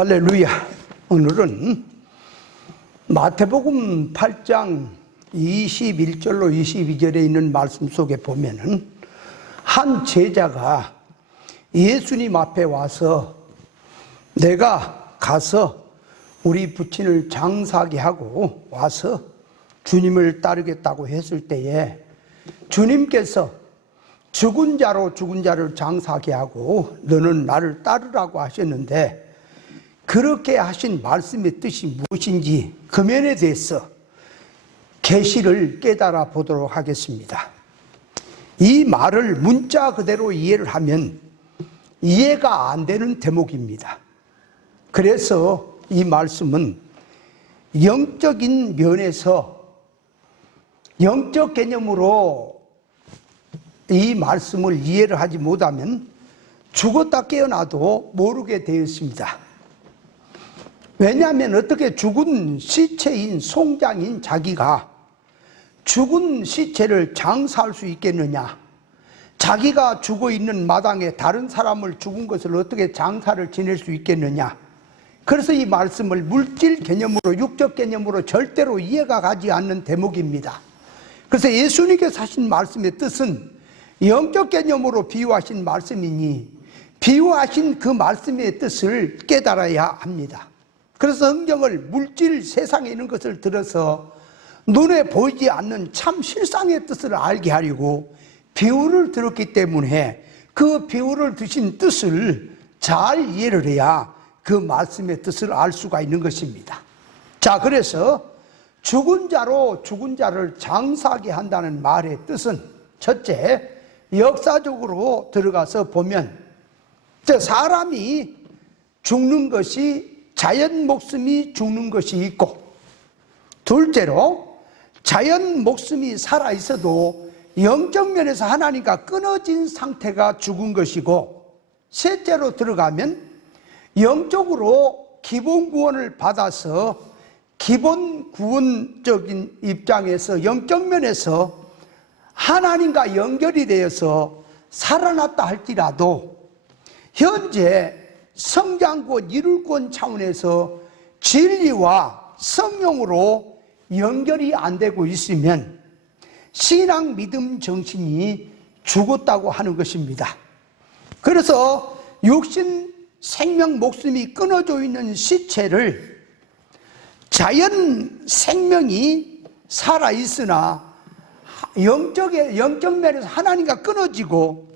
할렐루야. 오늘은 마태복음 8장 21절로 22절에 있는 말씀 속에 보면은 한 제자가 예수님 앞에 와서 내가 가서 우리 부친을 장사하게 하고 와서 주님을 따르겠다고 했을 때에 주님께서 죽은 자로 죽은 자를 장사하게 하고 너는 나를 따르라고 하셨는데, 그렇게 하신 말씀의 뜻이 무엇인지 그 면에 대해서 계시를 깨달아 보도록 하겠습니다. 이 말을 문자 그대로 이해를 하면 이해가 안 되는 대목입니다. 그래서 이 말씀은 영적인 면에서 영적 개념으로 이 말씀을 이해를 하지 못하면 죽었다 깨어나도 모르게 되어 있습니다. 왜냐하면 어떻게 죽은 시체인 송장인 자기가 죽은 시체를 장사할 수 있겠느냐? 자기가 죽어 있는 마당에 다른 사람을 죽은 것을 어떻게 장사를 지낼 수 있겠느냐? 그래서 이 말씀을 물질 개념으로, 육적 개념으로 절대로 이해가 가지 않는 대목입니다. 그래서 예수님께서 하신 말씀의 뜻은 영적 개념으로 비유하신 말씀이니 비유하신 그 말씀의 뜻을 깨달아야 합니다. 그래서 성경을 물질 세상에 있는 것을 들어서 눈에 보이지 않는 참 실상의 뜻을 알게 하려고 비유를 들었기 때문에 그 비유를 드신 뜻을 잘 이해를 해야 그 말씀의 뜻을 알 수가 있는 것입니다. 자, 그래서 죽은 자로 죽은 자를 장사하게 한다는 말의 뜻은, 첫째, 역사적으로 들어가서 보면 사람이 죽는 것이, 자연 목숨이 죽는 것이 있고, 둘째로 자연 목숨이 살아 있어도 영적 면에서 하나님과 끊어진 상태가 죽은 것이고, 셋째로 들어가면 영적으로 기본 구원을 받아서 기본 구원적인 입장에서 영적 면에서 하나님과 연결이 되어서 살아났다 할지라도 현재 성장권, 이룰권 차원에서 진리와 성령으로 연결이 안 되고 있으면 신앙, 믿음, 정신이 죽었다고 하는 것입니다. 그래서 육신, 생명, 목숨이 끊어져 있는 시체를 자연 생명이 살아있으나 영적 면에서 하나님과 끊어지고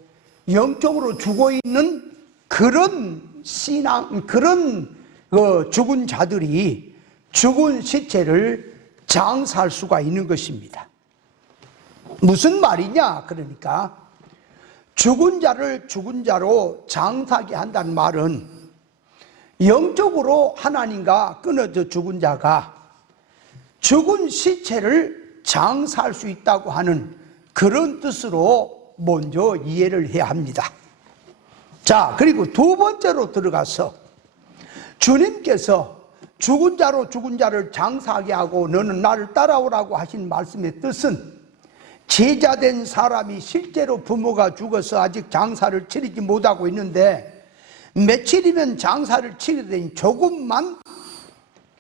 영적으로 죽어 있는 그런 신앙, 그런 죽은 자들이 죽은 시체를 장사할 수가 있는 것입니다. 무슨 말이냐? 그러니까 죽은 자를 죽은 자로 장사하게 한다는 말은 영적으로 하나님과 끊어져 죽은 자가 죽은 시체를 장사할 수 있다고 하는 그런 뜻으로 먼저 이해를 해야 합니다. 자, 그리고 두 번째로 들어가서 주님께서 죽은 자로 죽은 자를 장사하게 하고 너는 나를 따라오라고 하신 말씀의 뜻은, 제자된 사람이 실제로 부모가 죽어서 아직 장사를 치르지 못하고 있는데 며칠이면 장사를 치르게 되니 조금만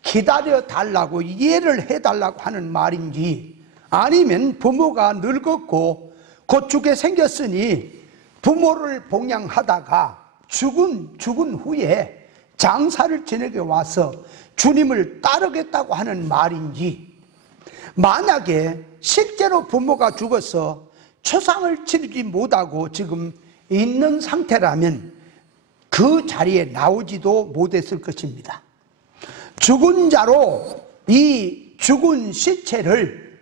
기다려 달라고, 이해를 해달라고 하는 말인지, 아니면 부모가 늙었고 곧 죽게 생겼으니 부모를 봉양하다가 죽은 후에 장사를 지내게 와서 주님을 따르겠다고 하는 말인지, 만약에 실제로 부모가 죽어서 초상을 치르지 못하고 지금 있는 상태라면 그 자리에 나오지도 못했을 것입니다. 죽은 자로 이 죽은 시체를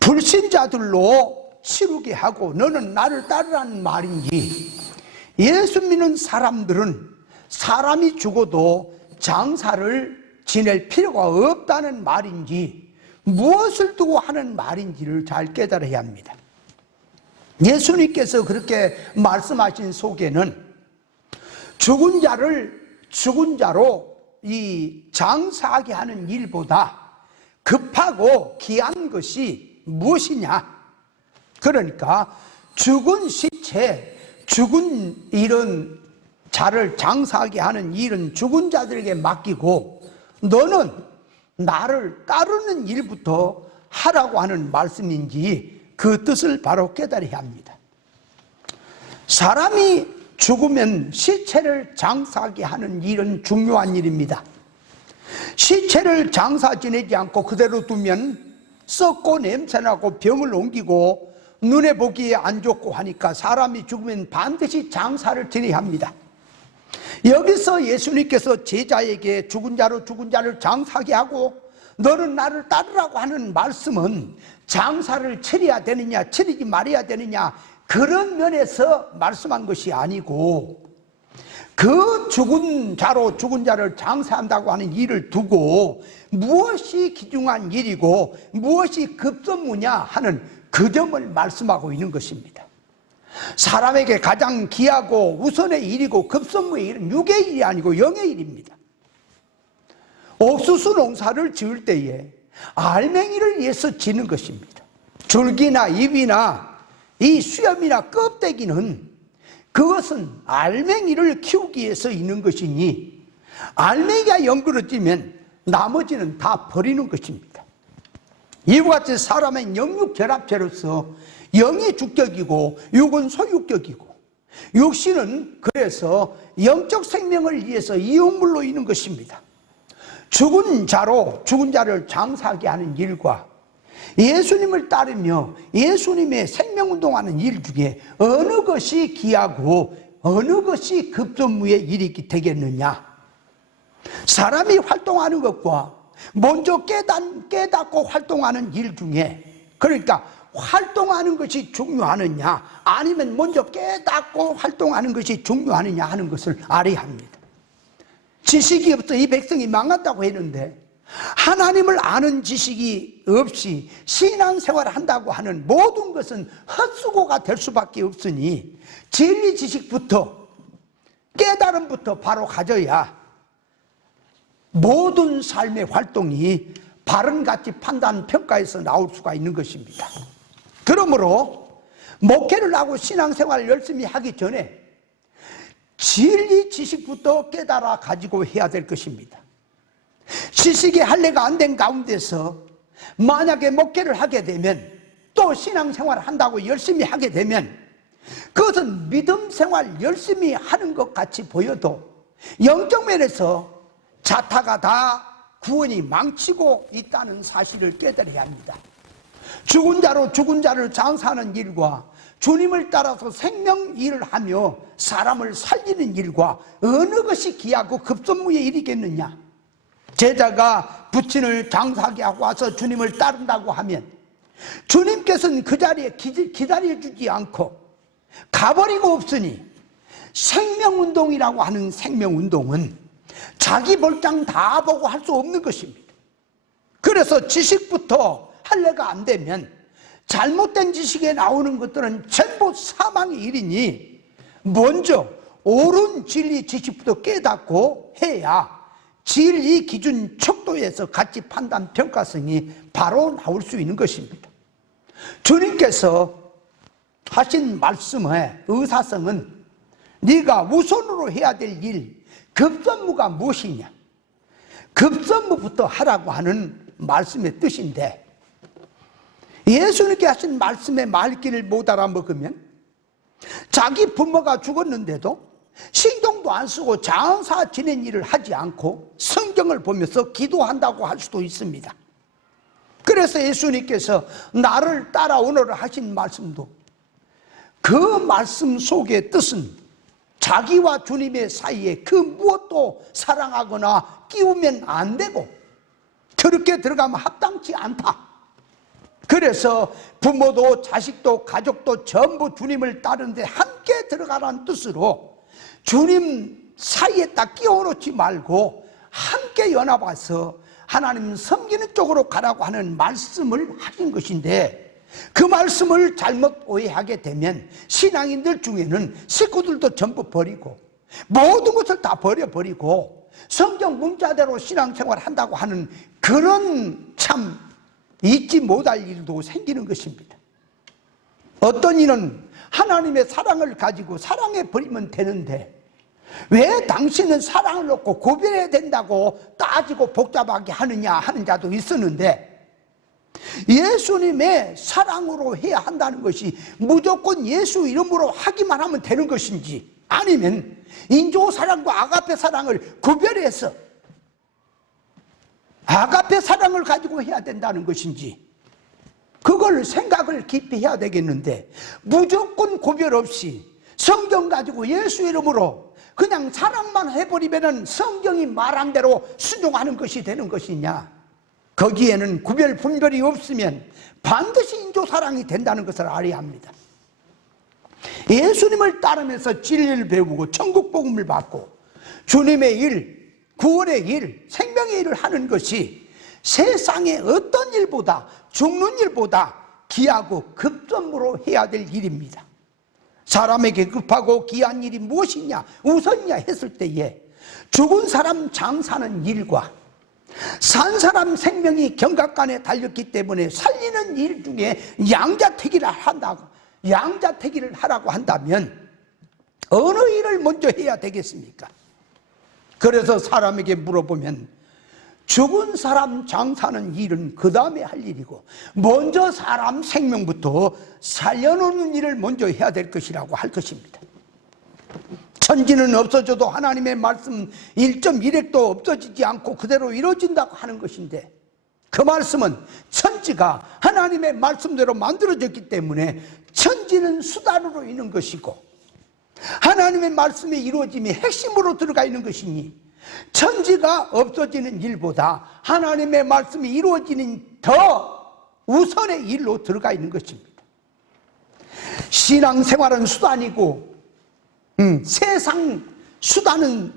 불신자들로 치르게 하고 너는 나를 따르라는 말인지, 예수 믿는 사람들은 사람이 죽어도 장사를 지낼 필요가 없다는 말인지, 무엇을 두고 하는 말인지를 잘 깨달아야 합니다. 예수님께서 그렇게 말씀하신 속에는 죽은 자를 죽은 자로 이 장사하게 하는 일보다 급하고 귀한 것이 무엇이냐? 그러니까 죽은 시체, 죽은 이런 자를 장사하게 하는 일은 죽은 자들에게 맡기고 너는 나를 따르는 일부터 하라고 하는 말씀인지 그 뜻을 바로 깨달아야 합니다. 사람이 죽으면 시체를 장사하게 하는 일은 중요한 일입니다. 시체를 장사 지내지 않고 그대로 두면 썩고 냄새나고 병을 옮기고 눈에 보기에 안 좋고 하니까 사람이 죽으면 반드시 장사를 지내야 합니다. 여기서 예수님께서 제자에게 죽은 자로 죽은 자를 장사하게 하고 너는 나를 따르라고 하는 말씀은 장사를 치러야 되느냐 치르지 말아야 되느냐 그런 면에서 말씀한 것이 아니고 그 죽은 자로 죽은 자를 장사한다고 하는 일을 두고 무엇이 귀중한 일이고 무엇이 급선무냐 하는 그 점을 말씀하고 있는 것입니다. 사람에게 가장 귀하고 우선의 일이고 급선무의 일은 육의 일이 아니고 영의 일입니다. 옥수수 농사를 지을 때에 알맹이를 위해서 지는 것입니다. 줄기나 잎이나 이 수염이나 껍데기는 그것은 알맹이를 키우기 위해서 있는 것이니 알맹이가 연그러지면 나머지는 다 버리는 것입니다. 이와 같이 사람의 영육결합체로서 영이 주격이고 육은 소유격이고 육신은 그래서 영적 생명을 위해서 이용물로 있는 것입니다. 죽은 자로 죽은 자를 장사하게 하는 일과 예수님을 따르며 예수님의 생명운동하는 일 중에 어느 것이 귀하고 어느 것이 급선무의 일이 되겠느냐. 사람이 활동하는 것과 먼저 깨닫고 활동하는 일 중에 그러니까 활동하는 것이 중요하느냐 아니면 먼저 깨닫고 활동하는 것이 중요하느냐 하는 것을 알아야 합니다. 지식이 없어 이 백성이 망한다고 했는데 하나님을 아는 지식이 없이 신앙생활을 한다고 하는 모든 것은 헛수고가 될 수밖에 없으니 진리 지식부터 깨달음부터 바로 가져야 모든 삶의 활동이 바른 가치 판단 평가에서 나올 수가 있는 것입니다. 그러므로 목회를 하고 신앙생활을 열심히 하기 전에 진리 지식부터 깨달아 가지고 해야 될 것입니다. 지식이 할례가 안 된 가운데서 만약에 목회를 하게 되면 또 신앙생활을 한다고 열심히 하게 되면 그것은 믿음 생활 열심히 하는 것 같이 보여도 영적 면에서 자타가 다 구원이 망치고 있다는 사실을 깨달아야 합니다. 죽은 자로 죽은 자를 장사하는 일과 주님을 따라서 생명 일을 하며 사람을 살리는 일과 어느 것이 귀하고 급선무의 일이겠느냐. 제자가 부친을 장사하게 하고 와서 주님을 따른다고 하면 주님께서는 그 자리에 기다려주지 않고 가버리고 없으니 생명운동이라고 하는 생명운동은 자기 볼장 다 보고 할 수 없는 것입니다. 그래서 지식부터 할례가 안 되면 잘못된 지식에 나오는 것들은 전부 사망의 일이니 먼저 옳은 진리 지식부터 깨닫고 해야 진리 기준 척도에서 가치 판단 평가성이 바로 나올 수 있는 것입니다. 주님께서 하신 말씀의 의사성은 네가 우선으로 해야 될 일, 급선무가 무엇이냐? 급선무부터 하라고 하는 말씀의 뜻인데 예수님께 하신 말씀의 말귀를 못 알아먹으면 자기 부모가 죽었는데도 신경도 안 쓰고 장사 지낸 일을 하지 않고 성경을 보면서 기도한다고 할 수도 있습니다. 그래서 예수님께서 나를 따라오너라 하신 말씀도 그 말씀 속의 뜻은 자기와 주님의 사이에 그 무엇도 사랑하거나 끼우면 안 되고 그렇게 들어가면 합당치 않다. 그래서 부모도 자식도 가족도 전부 주님을 따르는데 함께 들어가라는 뜻으로 주님 사이에 딱 끼워놓지 말고 함께 연합해서 하나님 섬기는 쪽으로 가라고 하는 말씀을 하신 것인데 그 말씀을 잘못 오해하게 되면 신앙인들 중에는 식구들도 전부 버리고 모든 것을 다 버려버리고 성경 문자대로 신앙생활을 한다고 하는 그런 참 잊지 못할 일도 생기는 것입니다. 어떤 이는 하나님의 사랑을 가지고 사랑해 버리면 되는데 왜 당신은 사랑을 놓고 구별해야 된다고 따지고 복잡하게 하느냐 하는 자도 있었는데, 예수님의 사랑으로 해야 한다는 것이 무조건 예수 이름으로 하기만 하면 되는 것인지, 아니면 인조 사랑과 아가페 사랑을 구별해서 아가페 사랑을 가지고 해야 된다는 것인지, 그걸 생각을 깊이 해야 되겠는데, 무조건 구별 없이 성경 가지고 예수 이름으로 그냥 사랑만 해버리면 성경이 말한 대로 순종하는 것이 되는 것이냐? 거기에는 구별 분별이 없으면 반드시 인조 사랑이 된다는 것을 알아야 합니다. 예수님을 따르면서 진리를 배우고 천국 복음을 받고 주님의 일, 구원의 일, 생명의 일을 하는 것이 세상의 어떤 일보다, 죽는 일보다 귀하고 급선무로 해야 될 일입니다. 사람에게 급하고 귀한 일이 무엇이냐, 우선이냐 했을 때에 죽은 사람 장사하는 일과 산 사람 생명이 경각간에 달렸기 때문에 살리는 일 중에 양자택일을 하라고 한다면 어느 일을 먼저 해야 되겠습니까? 그래서 사람에게 물어보면 죽은 사람 장사하는 일은 그 다음에 할 일이고, 먼저 사람 생명부터 살려놓는 일을 먼저 해야 될 것이라고 할 것입니다. 천지는 없어져도 하나님의 말씀 1.1핵도 없어지지 않고 그대로 이루어진다고 하는 것인데, 그 말씀은 천지가 하나님의 말씀대로 만들어졌기 때문에 천지는 수단으로 있는 것이고, 하나님의 말씀의 이루어짐이 핵심으로 들어가 있는 것이니 천지가 없어지는 일보다 하나님의 말씀이 이루어지는 더 우선의 일로 들어가 있는 것입니다. 신앙생활은 수단이고, 세상 수단은,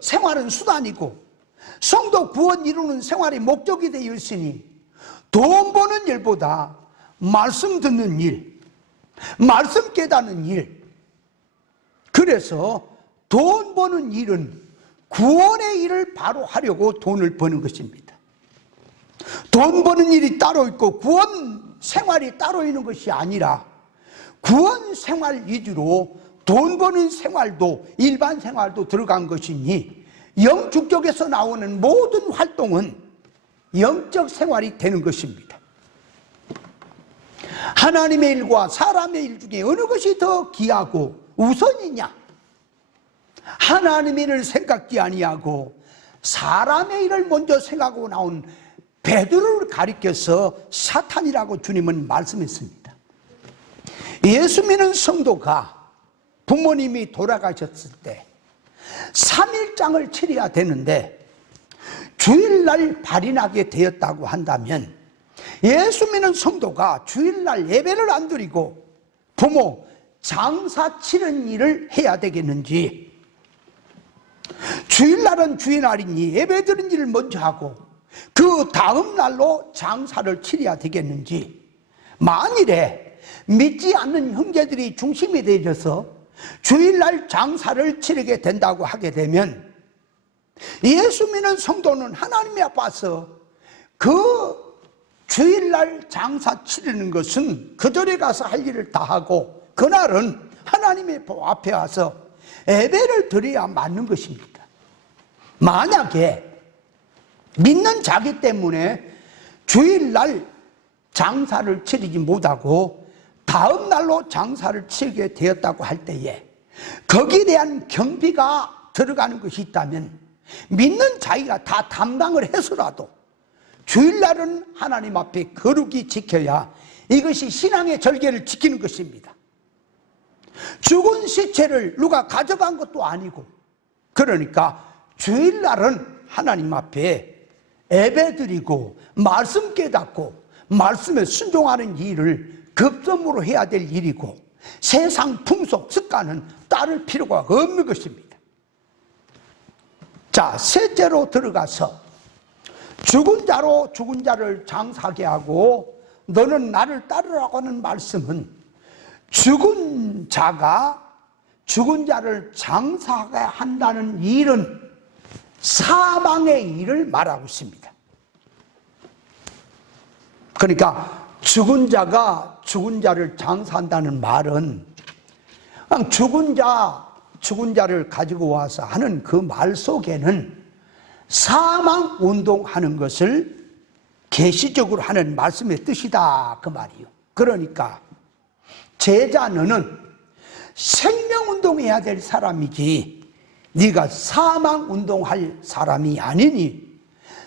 생활은 수단이고, 성도 구원 이루는 생활이 목적이 되어 있으니 돈 버는 일보다 말씀 듣는 일, 말씀 깨닫는 일, 그래서 돈 버는 일은 구원의 일을 바로 하려고 돈을 버는 것입니다. 돈 버는 일이 따로 있고 구원 생활이 따로 있는 것이 아니라 구원 생활 위주로 돈 버는 생활도, 일반 생활도 들어간 것이니 영축적에서 나오는 모든 활동은 영적 생활이 되는 것입니다. 하나님의 일과 사람의 일 중에 어느 것이 더 귀하고 우선이냐? 하나님의 일을 생각지 아니하고 사람의 일을 먼저 생각하고 나온 베드로를 가리켜서 사탄이라고 주님은 말씀했습니다. 예수 믿는 성도가 부모님이 돌아가셨을 때 3일장을 치러야 되는데 주일날 발인하게 되었다고 한다면, 예수 믿는 성도가 주일날 예배를 안 드리고 부모 장사 치른 일을 해야 되겠는지, 주일날은 주일날이니 예배 드린 일을 먼저 하고 그 다음 날로 장사를 치러야 되겠는지, 만일에 믿지 않는 형제들이 중심이 되어서 주일날 장사를 치르게 된다고 하게 되면 예수 믿는 성도는 하나님이 아파서 그 주일날 장사 치르는 것은 그 절에 가서 할 일을 다 하고 그날은 하나님의 앞에 와서 예배를 드려야 맞는 것입니다. 만약에 믿는 자기 때문에 주일날 장사를 치르지 못하고 다음 날로 장사를 치르게 되었다고 할 때에 거기에 대한 경비가 들어가는 것이 있다면 믿는 자기가 다 담당을 해서라도 주일날은 하나님 앞에 거룩히 지켜야 이것이 신앙의 절개를 지키는 것입니다. 죽은 시체를 누가 가져간 것도 아니고, 그러니까 주일날은 하나님 앞에 예배드리고 말씀 깨닫고 말씀에 순종하는 일을 급선무로 해야 될 일이고, 세상 풍속 습관은 따를 필요가 없는 것입니다. 자, 셋째로 들어가서 죽은 자로 죽은 자를 장사하게 하고 너는 나를 따르라고 하는 말씀은 죽은 자가 죽은 자를 장사하게 한다는 일은 사망의 일을 말하고 있습니다. 그러니까 죽은 자가 죽은 자를 장사한다는 말은 그냥 죽은 자 죽은 자를 가지고 와서 하는 그 말 속에는 사망 운동하는 것을 계시적으로 하는 말씀의 뜻이다 그 말이요. 그러니까 제자 너는 생명 운동해야 될 사람이지 네가 사망 운동할 사람이 아니니,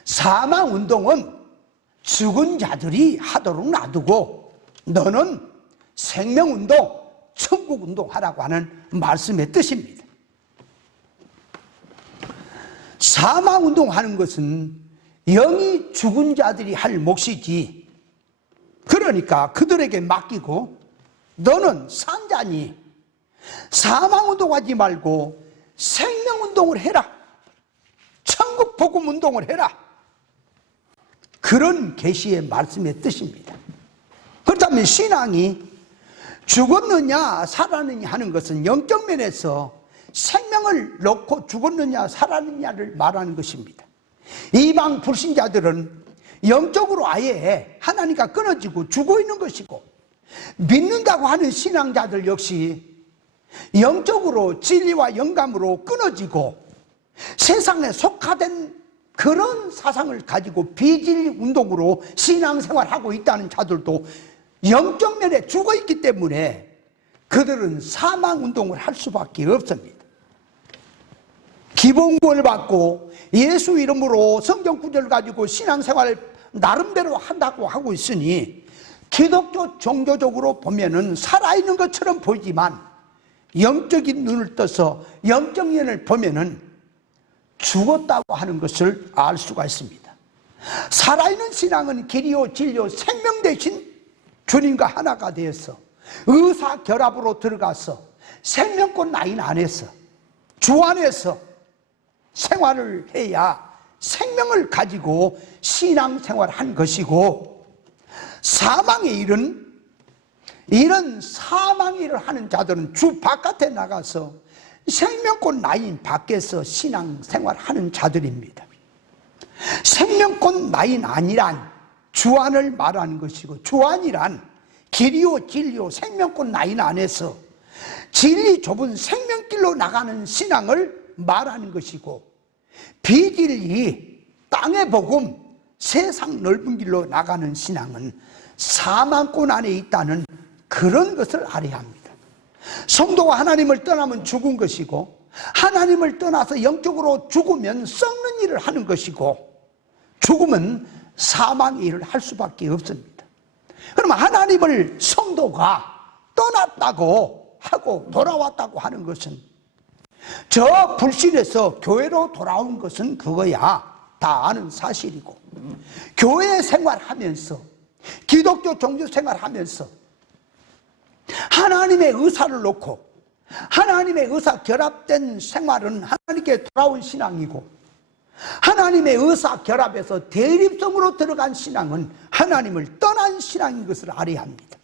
사망 운동은 죽은 자들이 하도록 놔두고 너는 생명 운동, 천국 운동하라고 하는 말씀의 뜻입니다. 사망 운동하는 것은 영이 죽은 자들이 할 몫이지, 그러니까 그들에게 맡기고 너는 산자니 사망 운동하지 말고 생명 운동을 해라, 천국 복음 운동을 해라, 그런 계시의 말씀의 뜻입니다. 그렇다면 신앙이 죽었느냐 살았느냐 하는 것은 영적 면에서 생명을 놓고 죽었느냐 살았느냐를 말하는 것입니다. 이방 불신자들은 영적으로 아예 하나님과 끊어지고 죽어 있는 것이고, 믿는다고 하는 신앙자들 역시 영적으로 진리와 영감으로 끊어지고 세상에 속화된 그런 사상을 가지고 비진리 운동으로 신앙생활하고 있다는 자들도 영적 면에 죽어 있기 때문에 그들은 사망 운동을 할 수밖에 없습니다. 기본구원을 받고 예수 이름으로 성경 구절을 가지고 신앙생활을 나름대로 한다고 하고 있으니 기독교 종교적으로 보면은 살아있는 것처럼 보이지만 영적인 눈을 떠서 영적 면을 보면은 죽었다고 하는 것을 알 수가 있습니다. 살아있는 신앙은 길이요 진리요 생명 대신 주님과 하나가 되어서 의사결합으로 들어가서 생명권 라인 안에서 주 안에서 생활을 해야 생명을 가지고 신앙생활을 한 것이고, 사망의 일은 이런 사망의 일을 하는 자들은 주 바깥에 나가서 생명권 라인 밖에서 신앙생활을 하는 자들입니다. 생명권 라인 안이란 주안을 말하는 것이고, 주안이란 길이요 진리요 생명권 라인 안에서 진리 좁은 생명길로 나가는 신앙을 말하는 것이고, 비진리 땅의 복음 세상 넓은 길로 나가는 신앙은 사망권 안에 있다는 그런 것을 알아야 합니다. 성도가 하나님을 떠나면 죽은 것이고, 하나님을 떠나서 영적으로 죽으면 썩는 일을 하는 것이고, 죽으면 사망의 일을 할 수밖에 없습니다. 그러면 하나님을 성도가 떠났다고 하고 돌아왔다고 하는 것은, 저 불신에서 교회로 돌아온 것은 그거야 다 아는 사실이고, 교회 생활하면서 기독교 종교 생활하면서 하나님의 의사를 놓고 하나님의 의사 결합된 생활은 하나님께 돌아온 신앙이고, 하나님의 의사 결합에서 대립성으로 들어간 신앙은 하나님을 떠난 신앙인 것을 알아야 합니다.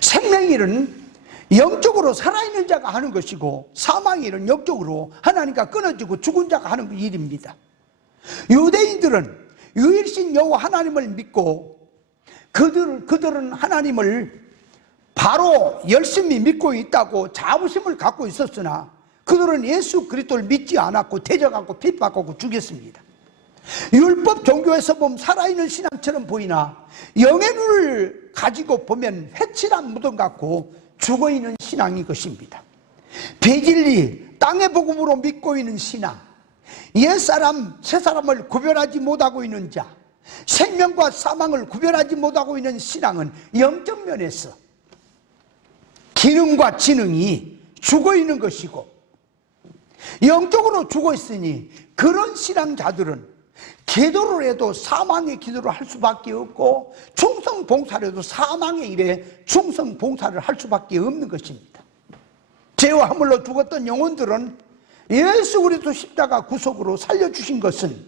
생명의 일은 영적으로 살아있는 자가 하는 것이고, 사망의 일은 영적으로 하나님과 끊어지고 죽은 자가 하는 일입니다. 유대인들은 유일신 여호와 하나님을 믿고 그들은 하나님을 바로 열심히 믿고 있다고 자부심을 갖고 있었으나, 그들은 예수 그리스도를 믿지 않았고 대적하고 핍박하고 죽였습니다. 율법 종교에서 보면 살아있는 신앙처럼 보이나 영의 눈을 가지고 보면 회칠한 무덤 같고 죽어있는 신앙인 것입니다. 비진리 땅의 복음으로 믿고 있는 신앙, 옛사람 새사람을 구별하지 못하고 있는 자, 생명과 사망을 구별하지 못하고 있는 신앙은 영적 면에서 기능과 지능이 죽어있는 것이고, 영적으로 죽어있으니 그런 신앙자들은 기도를 해도 사망의 기도를 할 수밖에 없고, 충성 봉사를 해도 사망의 일에 충성 봉사를 할 수밖에 없는 것입니다. 죄와 허물로 죽었던 영혼들은 예수 그리스도 십자가 구속으로 살려주신 것은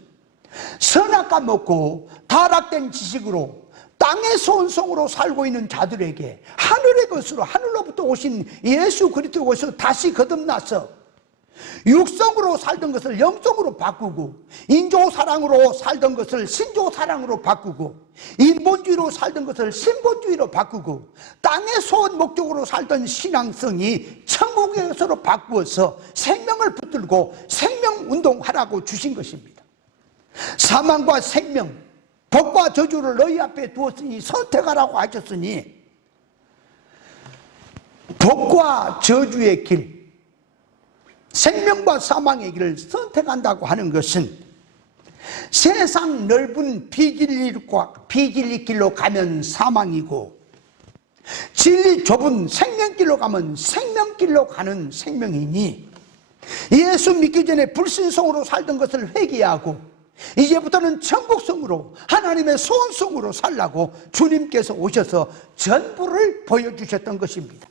선악과 먹고 타락된 지식으로 땅의 소원성으로 살고 있는 자들에게 하늘의 것으로 하늘로부터 오신 예수 그리스도가 오셔서 다시 거듭나서 육성으로 살던 것을 영성으로 바꾸고 인조사랑으로 살던 것을 신조사랑으로 바꾸고, 인본주의로 살던 것을 신본주의로 바꾸고, 땅의 소원 목적으로 살던 신앙성이 천국의 것으로 바꾸어서 생명을 붙들고 생명운동하라고 주신 것입니다. 사망과 생명, 복과 저주를 너희 앞에 두었으니 선택하라고 하셨으니, 복과 저주의 길, 생명과 사망의 길을 선택한다고 하는 것은 세상 넓은 비진리 길로 가면 사망이고, 진리 좁은 생명길로 가면 생명길로 가는 생명이니, 예수 믿기 전에 불신성으로 살던 것을 회개하고 이제부터는 천국성으로, 하나님의 소원성으로 살라고 주님께서 오셔서 전부를 보여주셨던 것입니다.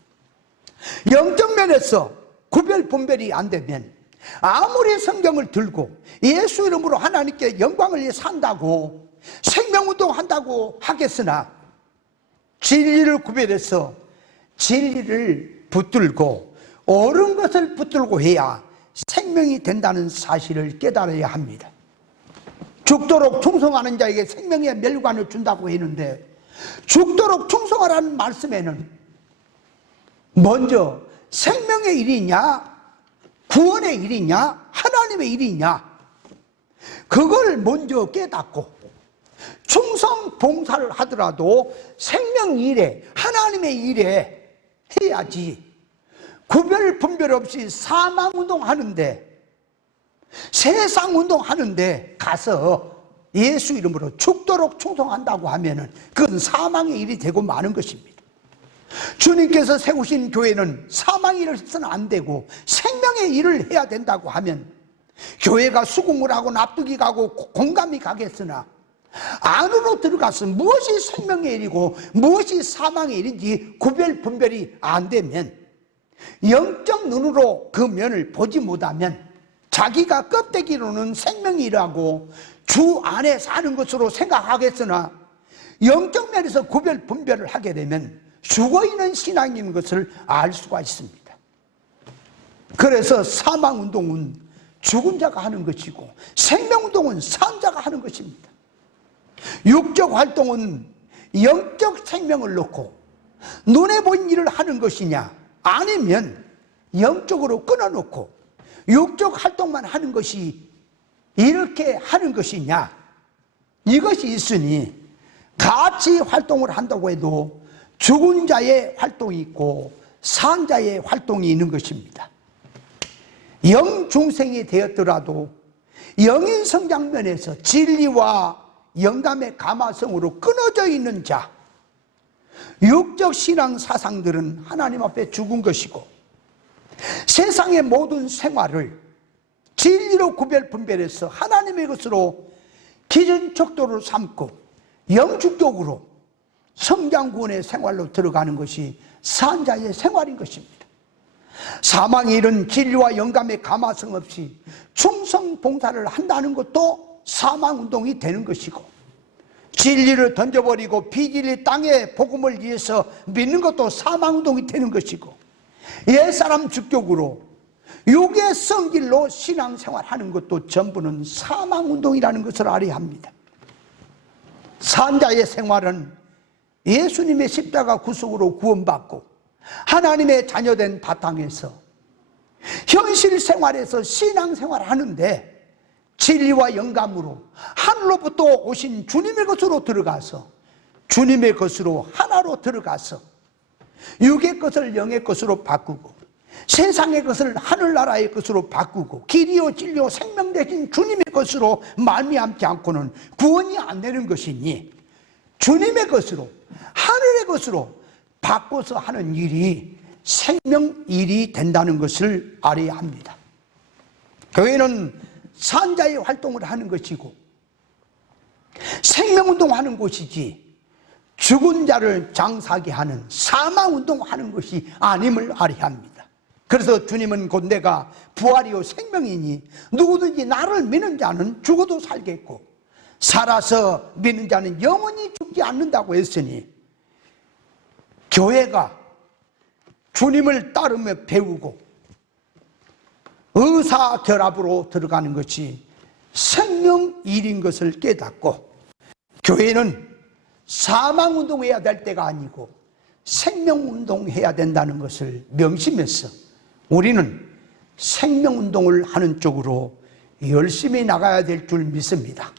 영적 면에서 구별 분별이 안 되면 아무리 성경을 들고 예수 이름으로 하나님께 영광을 위해 산다고, 생명운동 한다고 하겠으나, 진리를 구별해서 진리를 붙들고 옳은 것을 붙들고 해야 생명이 된다는 사실을 깨달아야 합니다. 죽도록 충성하는 자에게 생명의 멸관을 준다고 했는데, 죽도록 충성하라는 말씀에는 먼저 생명의 일이냐, 구원의 일이냐, 하나님의 일이냐, 그걸 먼저 깨닫고 충성 봉사를 하더라도 생명 일에, 하나님의 일에 해야지, 구별 분별 없이 사망운동 하는데, 세상운동 하는데 가서 예수 이름으로 죽도록 충성한다고 하면은 그건 사망의 일이 되고 마는 것입니다. 주님께서 세우신 교회는 사망의 일을 해서는 안 되고 생명의 일을 해야 된다고 하면, 교회가 수긍을 하고 납득이 가고 공감이 가겠으나 안으로 들어가서 무엇이 생명의 일이고 무엇이 사망의 일인지 구별 분별이 안 되면, 영적 눈으로 그 면을 보지 못하면 자기가 껍데기로는 생명의 일하고 주 안에 사는 것으로 생각하겠으나, 영적 면에서 구별 분별을 하게 되면 죽어있는 신앙인 것을 알 수가 있습니다. 그래서 사망운동은 죽은 자가 하는 것이고 생명운동은 산 자가 하는 것입니다. 육적 활동은 영적 생명을 놓고 눈에 보이는 일을 하는 것이냐, 아니면 영적으로 끊어놓고 육적 활동만 하는 것이 이렇게 하는 것이냐, 이것이 있으니 같이 활동을 한다고 해도 죽은 자의 활동이 있고 산 자의 활동이 있는 것입니다. 영중생이 되었더라도 영인 성장면에서 진리와 영감의 감화성으로 끊어져 있는 자, 육적 신앙 사상들은 하나님 앞에 죽은 것이고, 세상의 모든 생활을 진리로 구별 분별해서 하나님의 것으로 기준척도를 삼고 영축적으로 성장구원의 생활로 들어가는 것이 산자의 생활인 것입니다. 사망의 일은 진리와 영감의 감화성 없이 충성 봉사를 한다는 것도 사망운동이 되는 것이고, 진리를 던져버리고 비진리 땅의 복음을 위해서 믿는 것도 사망운동이 되는 것이고, 옛사람 주격으로 육의 성질로 신앙생활하는 것도 전부는 사망운동이라는 것을 알아야 합니다. 산자의 생활은 예수님의 십자가 구속으로 구원받고 하나님의 자녀된 바탕에서 현실 생활에서 신앙생활을 하는데, 진리와 영감으로 하늘로부터 오신 주님의 것으로 들어가서 주님의 것으로 하나로 들어가서 육의 것을 영의 것으로 바꾸고 세상의 것을 하늘나라의 것으로 바꾸고 길이요 진리요 생명 되신 주님의 것으로 말미암지 않고는 구원이 안 되는 것이니, 주님의 것으로 하늘의 것으로 바꿔서 하는 일이 생명 일이 된다는 것을 알아야 합니다. 교회는 산자의 활동을 하는 것이고 생명운동하는 곳이지 죽은 자를 장사하게 하는 사망운동하는 것이 아님을 알아야 합니다. 그래서 주님은 곧 내가 부활이요 생명이니 누구든지 나를 믿는 자는 죽어도 살겠고 살아서 믿는 자는 영원히 죽지 않는다고 했으니, 교회가 주님을 따르며 배우고 의사결합으로 들어가는 것이 생명일인 것을 깨닫고, 교회는 사망운동해야 될 때가 아니고 생명운동해야 된다는 것을 명심해서 우리는 생명운동을 하는 쪽으로 열심히 나가야 될 줄 믿습니다.